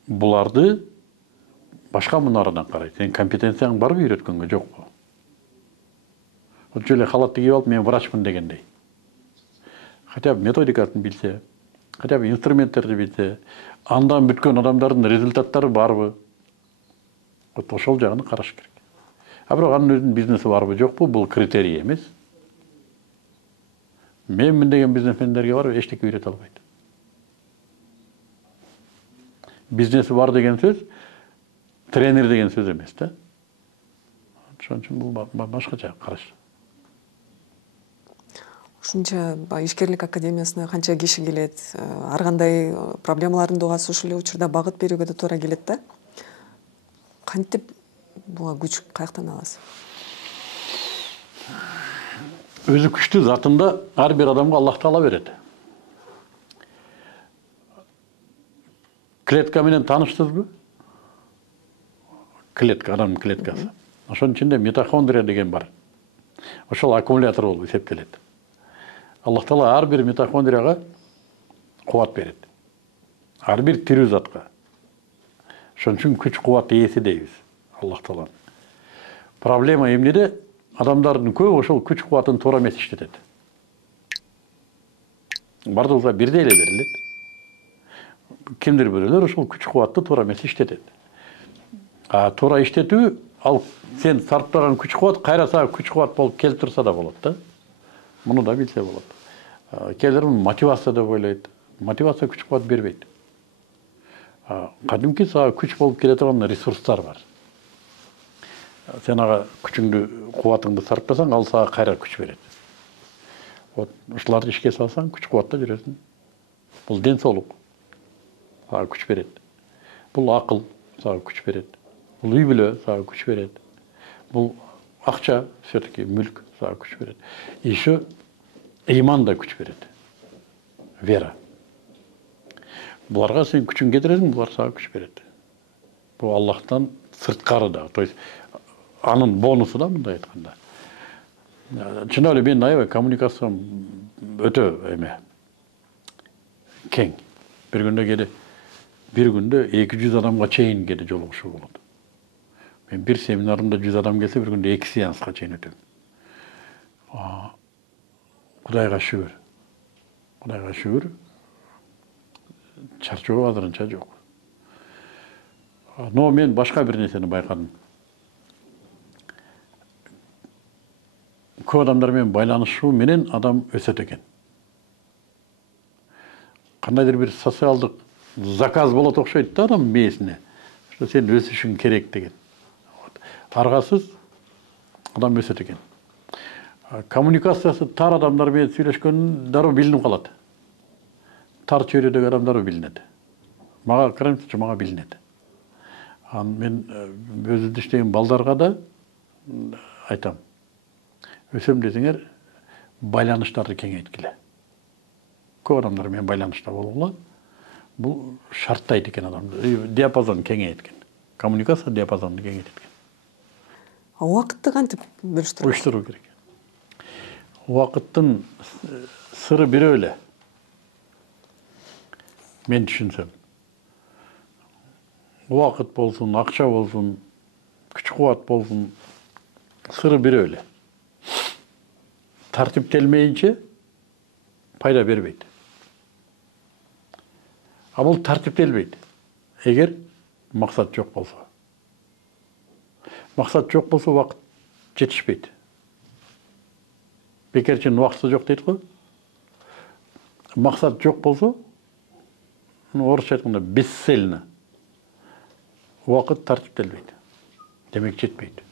Буларды башка мунарадан карайт. Сен компетенцияң барбы үйрөткөнгө, жокпу? Вот жөле халатты кийип алып, мен врачмын дегендей. Хотя бы методикасын билсе, хотя бы инструменттерди билсе, андан бүткөн адамдардын результаттары барбы? Вот ошол жагын караш керек. А бирок анын өзүнүн бизнеси барбы, жокпу? Бул критерий эмес. Мен деген бизнесмендерге барып эчтеке үйрөтө албайт. Бизнеси бар деген сөз тренер деген сөз эмес да. Ошон үчүн бул башкача караш. Ушунча ишкерлик академиясына канча киши келет, ар кандай проблемалардын дугасы ушул эле учурда багыт берүүгө да туура келет да. Кантип буга күч каяктан аласыз? Өзү күчтүү затында ар бир адамга Аллах Таала берет. Клетка менен тааныштыңызбы? Клетка, адамдын клеткасы. Ошонун ичинде митохондрия деген бар. Ошол аккумулятор болуп эсептелет. Аллах Таала ар бир митохондрияга кубат берет. Ар бир тирүү затка. Ошон үчүн күч кубат ээси дейбиз Аллах Таала. Проблема эмнеде? Адамдардын көбү ошол күч кубатын туура эмес иштетет. Бардыгыбызга бирдей эле берилет. Кимдир бирөөлөр ошол күч кубатты туура эмес иштетет. Туура иштетүү, ал сен сарптаган күч кубат кайра сага күч кубат болуп келип турса да болот да. Муну да билсе болот. Кээдер мотивация деп ойлойт. Мотивация күч кубат бербейт. Кадимки сага күч болуп келе турган ресурстар бар. Сен ага күчүңдү, кубатыңды сарптасаң, ал сага кайра күч берет. Вот ушуларды ишке салсаң, күч кубатта жүрөсүң. Бул ден соолук сага күч берет. Бул акыл сага күч берет. Бул үй бүлө сага күч берет. Бул акча, все-таки мүлк сага күч берет. Еще ыйман да күч берет. Вера. Буларга сен күчүң кетиресиң, булар сага күч берет. Бул Аллахтан сырткары да. То есть анын бонусу да мындай айтканда. Чын эле менин аябай коммуникациям өтө эме кең. Bir günde 200 adamga çeyin gede жолугушуу болот. Men bir seminarımda 100 adam gelse bir günde 2 seanska çeyin ötөм. Kudayga şükür. Kudayga şükür. Çarçoğu azırınça yok. No men başka bir neseni baykadım. Көп адамдармен байланышуу менен адам өсөт экен. Кандайдыр бир социалдык заказ болот окшойт да адам мээсине. Что сен өсүшүң керек деген. Аргасыз адам өсөт экен. Коммуникациясы тар адамдар менен сүйлөшкөн дароо билинип калат. Тар чөйрөдөгү адамдар билинет. Мага караңызчы, мага билинет. Мен өзүмдү иштеген балдарга да айтам. Өсөм десеңер, байланыштарды кеңейткиле. Көп адамдар менен байланышта болгула. Бул шарттайт экен адамды. Диапазон кеңейт. Коммуникация диапазонду кеңейт экен. Убакытты кантип бөлүштүрүү керек? Убакыттын сыры бирөө эле. Мен түшүнсөм. Убакыт болсун, акча болсун, күч-кубат болсун, сыры бирөө эле. Тартиптелмейинче пайда бербейт. А бул тартиптелбейт. Эгер максат жок болсо. Максат жок болсо убакыт жетишпейт. Бекерчинин убакыты жок дейт го. Максат жок болсо, орусча айтканда бесцельно. Убакыт тартиптелбейт. Демек жетпейт.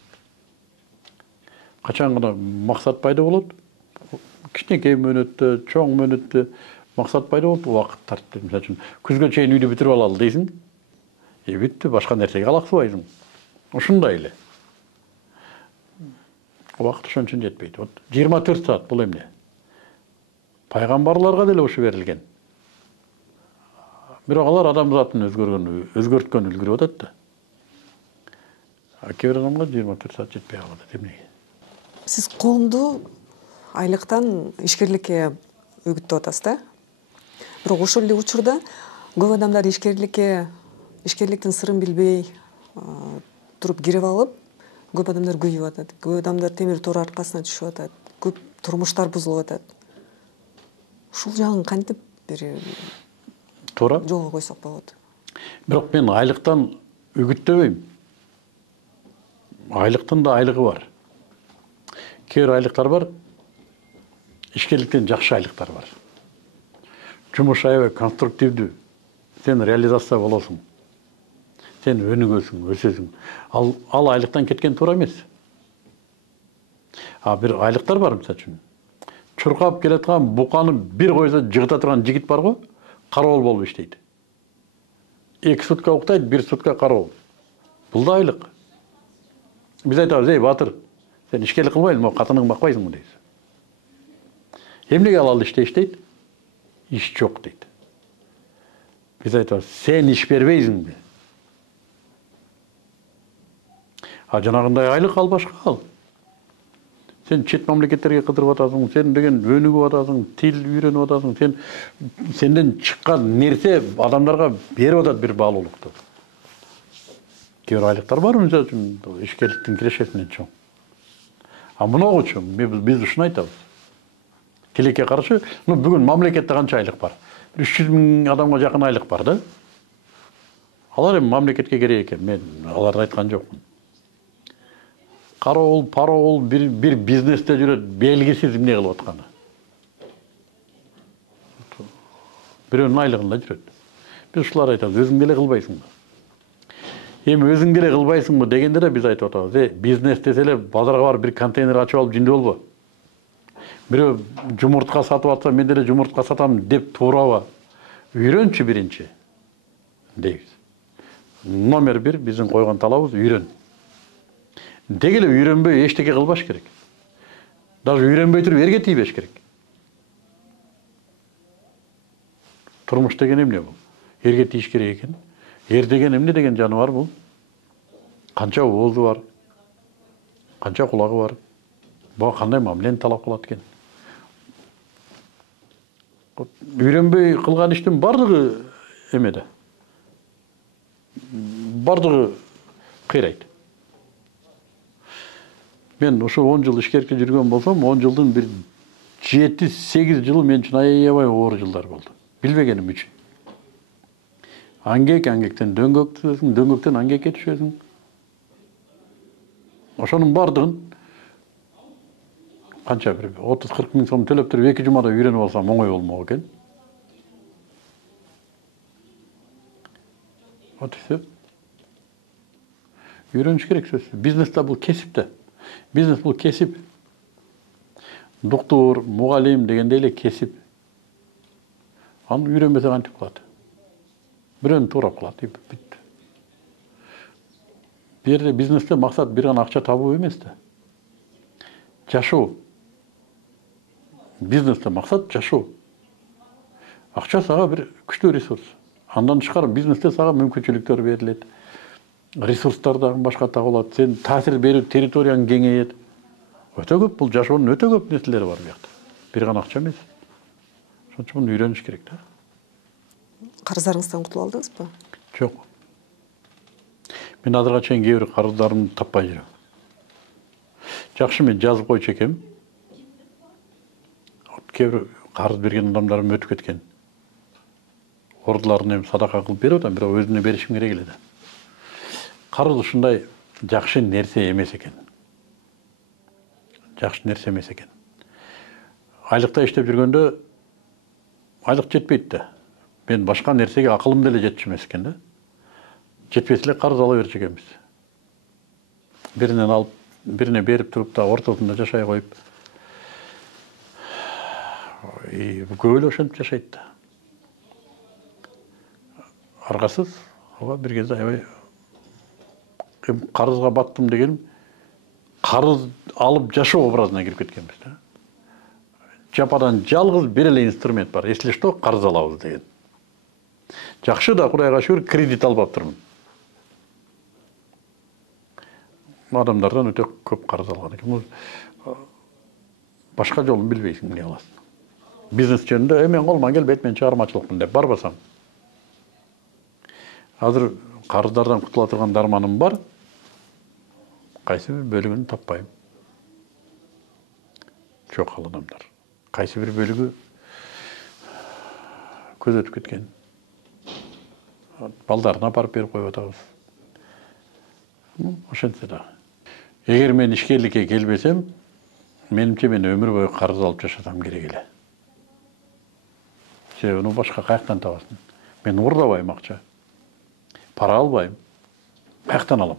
Качан гана максат пайда болот, кичинекей мөөнөттө, чоң мөөнөттө максат пайда болот, убакыт тартиптелет. Мисалы үчүн, күзгө чейин үйдү бүтүрүп алалы дейсиң. Бүттү, башка нерсеге алаксыбайсың. Ушундай эле. Убакыт ошон үчүн жетпейт. 24 саат бул эмне? Пайгамбарларга деле ушу берилген. Бирок алар адамзатын өзгөрткөн үлгүрүп атат да. Кээ бир адамга 24 саат жетпей калат. Эмнеге? Сиз коомду айлыктан ишкерликке өгүттөп атасыз да? Бирок ошол эле учурда көп адамдар ишкерликтин сырын билбей туруп кирип алып, көп адамдар күйүп атат. Көп адамдар темир тор аркасына түшүп атат. Көп турмуштар бузулуп атат. Ушул жагын кантип бир туура жолго койсок болот? Бирок мен айлыктан үгүттөбөйм. Айлыктын да айлыгы бар. Кээ бир айлыктар бар, ишкерликтен жакшы айлыктар бар. Жумуш аябай конструктивдүү. Сен реализация болосуң. Сен өнүгөсүң, өсөсүң. Ал айлыктан кеткен туура эмес. Бир айлыктар бар мисалы үчүн. Чуркап келаткан буканы бир койсо жыгыта турган жигит бар го, кароол болуп иштейт. 2 сутка уктайт, 1 сутка кароол. Бул да айлык. Биз айтабыз, эй батыр, сен ишкерлик кылбайсың, катының бакпайсыңбы дейбиз. Эмнеге ал иштейт? Иш жок дейт. Биз айтабыз, сен иш бербейсиңби? Жанагындай айлык ал башка ал. Сен чет мамлекеттерге кыдырып атасың, сен деген өнүгүп атасың, тил үйрөнүп атасың, сенден чыккан нерсе адамдарга берип атат бир баалуулукту. Кээ бир айлыктар бар, мисалы үчүн ишкерликтин кирешесинен чоң. Муногучу биз ушуну айтабыз. Тилекке каршы, бүгүн мамлекетте канча айлык бар? 300 000 адамга жакын айлык бар да. Алар эми мамлекетке керек экен, мен аларды айткан жокмун. Кароол, пароол бир бизнесте жүрөт, белгисиз эмне кылып атканы. Бирөөнүн айлыгында жүрөт. Биз ушулар айтабыз, өзүң деле кылбайсыңбы? Эми өзүң деле кылбайсыңбы дегенде да биз айтып атабыз, бизнес десе эле базарга барып бир контейнер ачып алып жиндүү болбо. Бирөө жумуртка сатып атса, мен деле жумуртка сатам деп туурабы? Үйрөнчү биринчи дейбиз. Номер 1 биздин койгон талабыбыз үйрөн. Деги эле үйрөнбөй эчтеке кылбаш керек. Даже үйрөнбөй туруп эрге тийбеш керек. Турмуш деген эмне бул? Эрге тийиш керек экен. Эр деген эмне деген жаныбар бул? Канча оозу бар? Канча кулагы бар? Бұға қандай мамилени талап кылат экен? Үйренбей кылган иштин бардыгы эмеде. Бардыгы кыйрайт. Мен ошо 10 жыл ишкерке жүргөн болсом, 10 жылдын бир 7-8 жылы мен үчүн аябай оор жылдар болду. Билбегеним үчүн. Аңгектен дөңгөк түсөсүң, дөңгөктөн аңгекке түшөсүң. Ошонун бардыгын канча бир 30-40 миң сом төлөп туруп 2 жумада үйрөнүп алсам оңой болмок экен. Вот и все. Үйрөнүш керек сөзсүз. Бизнесте бул кесип да. Бизнес бул кесип. Доктор, мугалим дегенде эле кесип. Аны үйрөнбөсө кантип кылат? Бирөөнү туурап кылат, бүттү. Бу жерде бизнесте максат бир гана акча табуу эмес да. Жашоо. Бизнесте максат жашоо. Акча сага бир күчтүү ресурс. Андан тышкары бизнесте сага мүмкүнчүлүктөр берилет. Ресурстардан башка табылат. Сен таасир берүү территорияң кеңейет. Өтө көп, бул жашоонун өтө көп нерселери бар бу жакта. Бир гана акча эмес. Ошон үчүн муну үйрөнүш керек да. Карыздарыңыздан кутулуп алдыңызбы? Жок. Мен азырга чейин кээ бир карыздарымды таппай жүрөм. Жакшы, мен жазып койчу экем. Кээ бир карыз берген адамдарым өтүп кеткен. Ордуларын эми садака кылып берип атам, бирок өзүнө беришим керек эле да. Карыз ушундай жакшы нерсе эмес экен. Жакшы нерсе эмес экен. Айлыкта иштеп жүргөндө айлык жетпейт да. Мен башка нерсеге акылым деле жетчү эмес экен да. Жетпесе эле карыз ала берчү экенбиз. Биринен алып, бирине берип туруп да ортосунда жашай коюп. Көп эле ошентип жашайт да. Аргасыз, ага бир кезде аябай карызга баттым дегеним, карыз алып жашоо образына кирип кеткенбиз да. Жападан жалгыз бир эле инструмент бар. Если что, карыз алабыз деген. Жакшы да, Кудайга шүгүр, кредит алып аптырмын. Адамдардан өтө көп карыз алган экен. Башка жолун билбейсиң, эмне кыласың. Бизнес жөнүндө мен колуман келбейт, мен чыгармачылыкмын деп барбасам. Азыр карыздардан кутула турган дарманым бар. Кайсы бир бөлүгүн таппайм. Жок ал адамдар. Кайсы бир бөлүгү көз өтүп кеткен. Балдарына барып берип коюп атабыз. Ошентсе да. Эгер мен ишкерликке келбесем, менимче мен өмүр бою карыз алып жашасам керек эле. Себеби башка каяктан табасың? Мен уурдабайм акча. Пара албайм. Каяктан алам?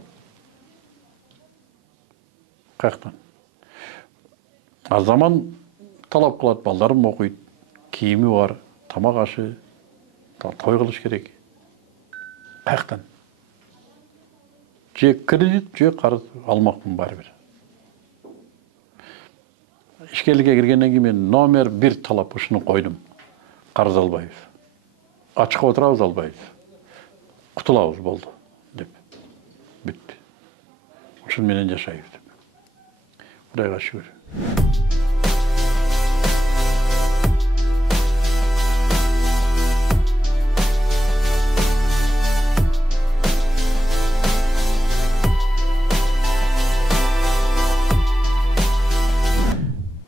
Каяктан? А заман талап кылат, балдарым окуйт, кийими бар, тамак ашы, той кылыш керек. Каяктан? Же кредит, же карыз алмакмын баары бир. Ишкерликке киргенден кийин мен номер 1 талап ушуну койдум. Карыз албайбыз. Ачыкка отурабыз, албайбыз. Кутулабыз болду деп. Бүттү. Ошон менен жашайбыз деп. Кудайга шүгүр.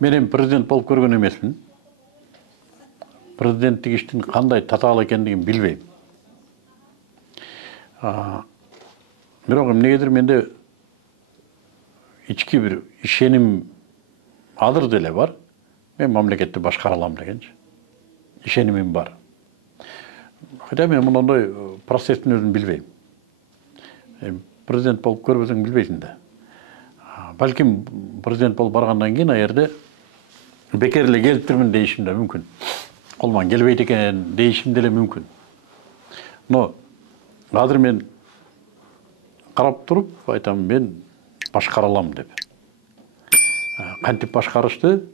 Мен президент болуп көргөн эмесмин. Президенттик иштин кандай татаал экендигин билбейм. Бирок эмнегедир менде ички бир ишеним азыр деле бар. Мен мамлекетти башкара алам дегенчи. Ишенимим бар. Хотя мен мындай процесстин өзүн билбейм. Президент болуп көрбөсөң билбейсиң да. Балким президент болуп баргандан кийин аерде бекер эле келиптирмин дейишим да мүмкүн. Колуман келбейт экен дейишим деле мүмкүн. Но азыр мен карап туруп айтам, мен башкара алам деп. Кантип башкарышты?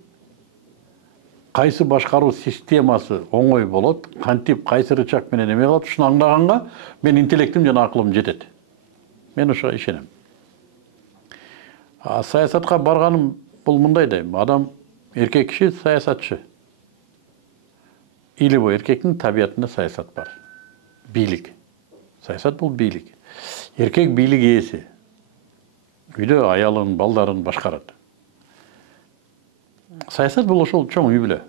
Кайсы башкаруу системасы оңой болот, кантип кайсы рычаг менен эме кылат, ушуну аңдаганга мен интеллектим жана акылым жетет. Мен ошого ишенем. Саясатка барганым бұл мындай дейм, адам еркек киши саясатчы. Или bu erkektің табиғатында саясат бар. Бийлик. Саясат бұл бийлик. Еркек бийлик ээси. Үйдө аялын, балдарын башкарат. Саясат бұл ошол чоң үй биле.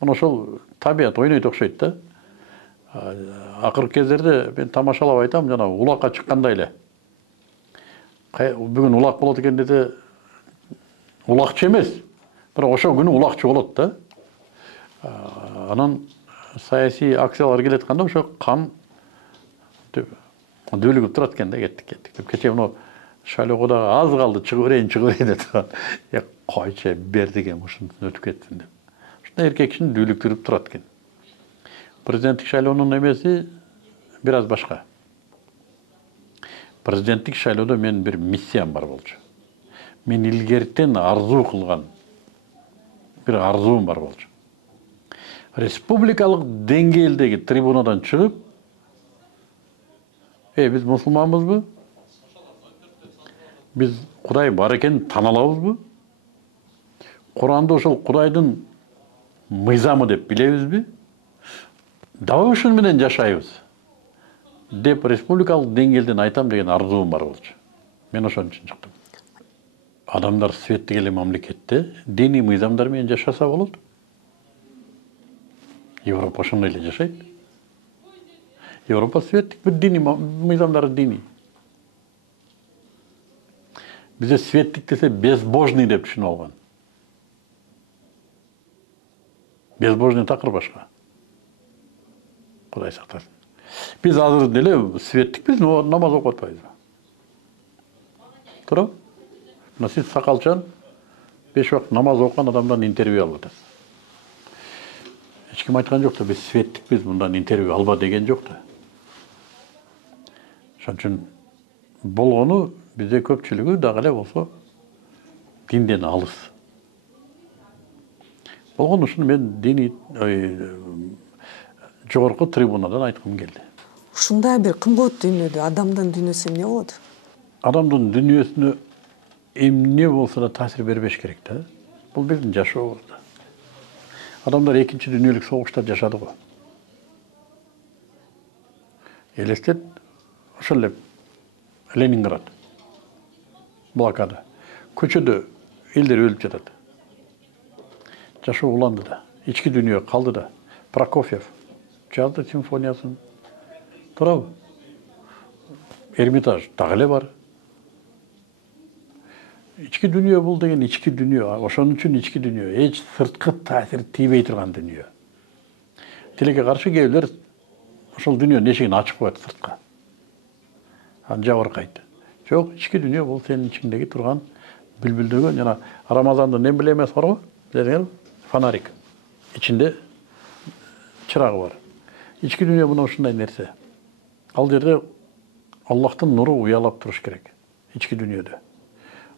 Мына ошол табиғат ойнойт окшойт да. Акыркы кездерде мен тамашалап айтам, жана улакка чыккандай эле. Бүгүн улак болот экен деди, улакчы эмес. Бирок ошол күнү улакчы болот да. Анан саясий акциялар келет канда ошо кан дүүлүгүп турат экен да, кеттик. Кече мына шайлоого аз калды, чыгып берейин деп. Койчу бер деген ушунтун өтүп кетсин деп. Ушундай эркек кишини дүүлүктүрүп турат экен. Президенттик шайлоонун эмеси бир аз башка. Президенттик шайлоодо мен бир миссиям бар болчу. Мен илгертен арзуу кылган бир арзуум бар болчу. Республикалык деңгээлдеги трибунадан чыгып, биз мусулманбызбы? Биз Кудай бар экенин тан алабызбы? Куранды ошол Кудайдын мыйзамы деп билебизби? Дабы ушун менен жашайбыз деп республикалык деңгээлден айтам деген арзуум бар болчу. Мен ошон үчүн чыктым. Адамдар светтик эле мамлекетте диний мыйзамдар менен жашаса болот. Европа ошондой эле жашайт. Европа светтик, бир диний мыйзамдары диний. Бизде светтик десе безбожный деп түшүнүп алган. Безбожный такыр башка. Кудай сактасын. Биз азыр деле светтикпиз, но намаз окуп атпайбыз. Туурабы? Мына сиз сакалчан 5 убакыт намаз окуган адамдан интервью алып атасыз. Эч ким айткан жок да, биз светтикпиз, мындан интервью алба деген жок да. Ошон үчүн болгону бизде көпчүлүгү дагы эле болсо динден алыс. Болгон ушуну мен диний жогорку трибунадан айткым келди. Ушундай бир кымбат дүйнөдө адамдын дүйнөсү эмне болот? Адамдын дүйнөсүнө эмне болсо да таасир бербеш керек да. Бул биздин жашообуз да. Адамдар экинчи дүйнөлүк согушта жашады го. Элестет, ошол эле Ленинград блокада. Көчөдө элдер өлүп жатат. Жашоо уланды да. Ички дүйнө калды да. Прокофьев жазды симфониясын. Туурабы? Эрмитаж дагы эле бар. Ички дүйнө бул деген ички дүйнө. Ошон үчүн ички дүйнө. Эч сырткы таасир тийбей турган дүйнө. Тилекке каршы кээбилер ошол дүйнөнүн эшигин ачып коет сыртка. Аны жабыркайт. Жок, ички дүйнө бул сенин ичиңдеги турган бүлбүлдөгөн жана Рамазандын эмблемасы бар го? Билесиңерби? Фонарик. Ичинде чырагы бар. Ички дүйнө мына ушундай нерсе. Ал жерде Аллахтын нуру уялап туруш керек. Ички дүйнөдө.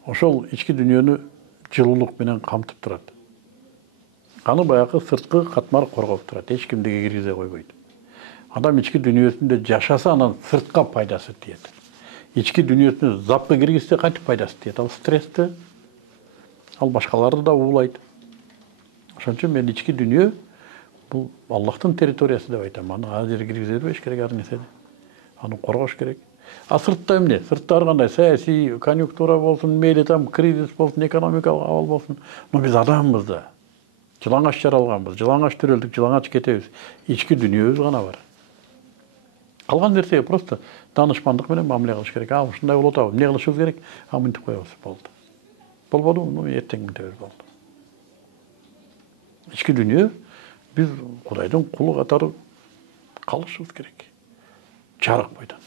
Ошол ички дүйнөнү жылуулук менен камтып турат. Аны баягы сырткы катмар коргоп турат. Эч кимди киргизе койбойт. Адам ички дүйнөсүндө жашаса, анан сыртка пайдасы тиет. Ички дүйнөсүнө запкы киргизсе, кантип пайдасы тиет? Ал стрессти, ал башкаларды да уулайт. Ошон үчүн мен ички дүйнө бул Аллахтын территориясы деп айтам. Аны ал жерге киргизе бербеш керек ар нерсени. Аны коргош керек. А сыртта эмне? Сыртта ар кандай саясий конъюнктура болсун, мейли там кризис болсун, экономикалык абал болсун. Но биз адамбыз да. Жылаңач жаралганбыз, жылаңач төрөлдүк, жылаңач кетебиз. Ички дүйнөбүз гана бар. Калган нерсеге просто данышмандык менен мамиле кылыш керек. Ушундай болуп атабы, эмне кылышыбыз керек? Мынтип коебуз, болду. Болбодубу? Эртең мынтип болду. Ички дүйнө биз Кудайдын кулу катары калышыбыз керек. Жарык бойдон.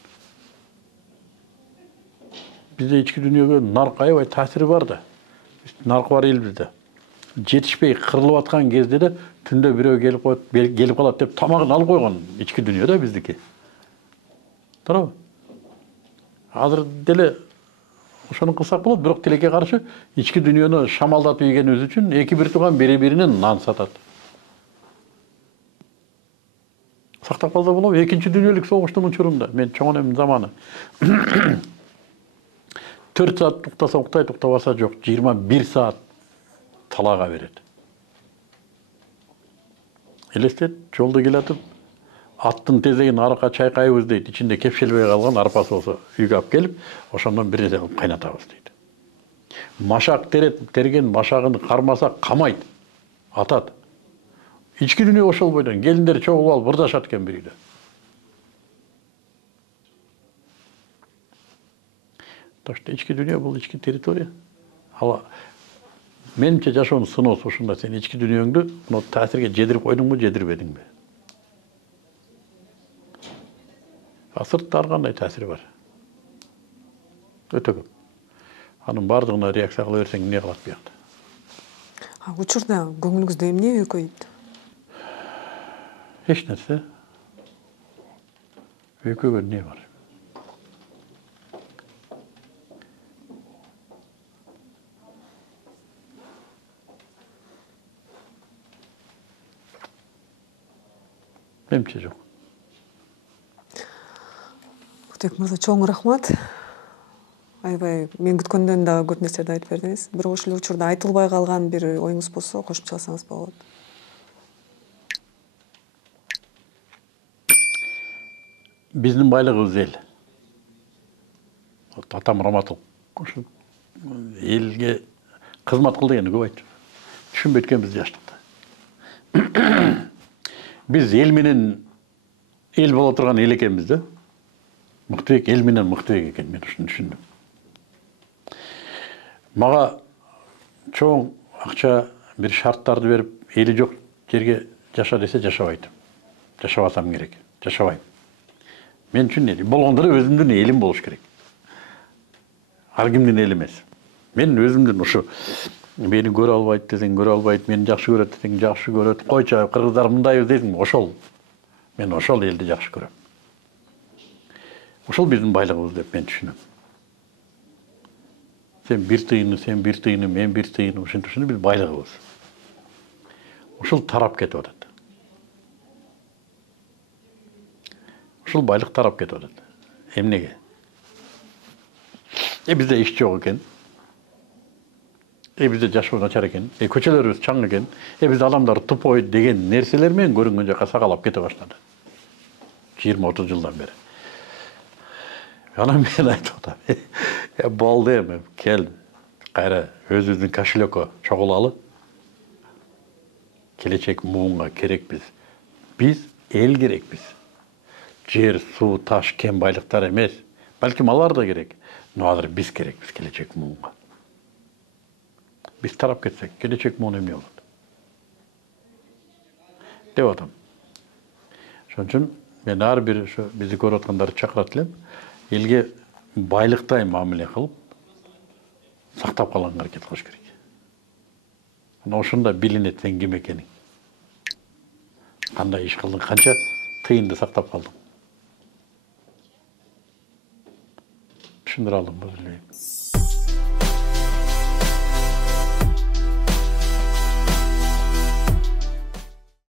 Бизде ички дүйнөгө нарк аябай таасири бар да. Наркы бар эл бизде. Жетишпей кырылып аткан кезде да түндө бирөө келип калат деп тамагын алып койгон ички дүйнө да биздики. Туурабы? Азыр деле ошону кылсак болот, бирок тилекке каршы ички дүйнөнү шамалдатып ийгенибиз үчүн эки бир тууган бири-биринен нан сатат. Сактап калса болобу? Экинчи дүйнөлүк согуштун учурунда мен чоң энемдин заманы 4 саат уктаса уктайт, уктабаса жок, 21 саат талаға береді. Елестет, жолда келатып, аттың тезегін арқа чайқайбыз дейді. İçinde кепшелбей қалған арпасы болса үйге алып келіп, ошондан бір нәрсе қылып қайнатабыз дейді. Машақ терген машағын қармаса қамайды, атады. İçki dünya ошол бойдан. Келіндер чоғылып алып ырдашат екен бір үйде. Так что içki dünya бұл içki территория. Ал меніңше жашоону сыноосу ушунда сен içki дүниеңді таасирге жедирип койдуң бу, жедирбедиң бе? Сыртта ар кандай таасири бар. Өтө көп. Анын бардыгына реакция кыла берсең эмне кылат буякта? Учурда көңүлүңүздө эмне өкөйт? Эч нерсе. Өкөгөн не бар? Менимче жок. Көтек мырза, чоң рахмат. Аябай мен күткөндөн да көп нерселерди айтып бердиңиз. Бирок ушул учурда айтылбай калган бир оюңуз болсо кошумчаласаңыз болот. Биздин байлыгыбыз эл. Атам Раматов ушу элге кызмат кыл дегенди көп айтты. Түшүнбөй өткөнбүз жаштыкта. Биз эл менен эл боло турган эл экенбиз да. Мыктыбек эл менен Мыктыбек экен, мен ушуну түшүндүм. Мага чоң акча бир шарттарды берип, эли жок жерге жаша десе жашабайт. Жашабасам керек, жашабайм. Мен үчүн эл болгондо өзүмдүн элим болуш керек. Ар кимдин эли эмес. Мен өзүмдүн ушу мени көрө албайт десең көрө албайт, мени жакшы көрөт десең жакшы көрөт. Койчу кыргыздар мындайбыз дейсиң, ошол. Мен ошол элди жакшы көрөм. Ошол биздин байлыгыбыз деп мен түшүнөм. Сен бир тыйыны, мен бир тыйыны, ушинтип ушуну биз байлыгыбыз. Ушул тарап кетип атат. Ушул байлык тарап кетип атат. Эмнеге? Бизде иш жок экен. Бизде жашоо начар экен. Көчөлөрүбүз чаң экен. Бизде адамдар тупой деген нерселер менен көрүнгөн жака сагалап кете баштады. 20-30 жылдан бери. Анан мен айтып атам. Болду эми, кел. Кайра өзүбүздүн кошелёкко чогулалы. Келечек муунга керекпиз. Биз эл керекпиз. Жер, суу, таш, кен байлыктар эмес. Балким алар да керек. Но азыр биз керекпиз келечек муунга. Биз тарап кетсек, келечек муун эмне болот? Деп атам. Ошон үчүн мен ар бир ошо бизди көрүп аткандарды чакырат элем. Элге байлыктай мамиле кылып, сактап калганга аракет кылыш керек. Анан ошондо билинет сен ким экениң. Кандай иш кылдың, канча тыйынды сактап калдың. Түшүндүрө алдым, билбейм.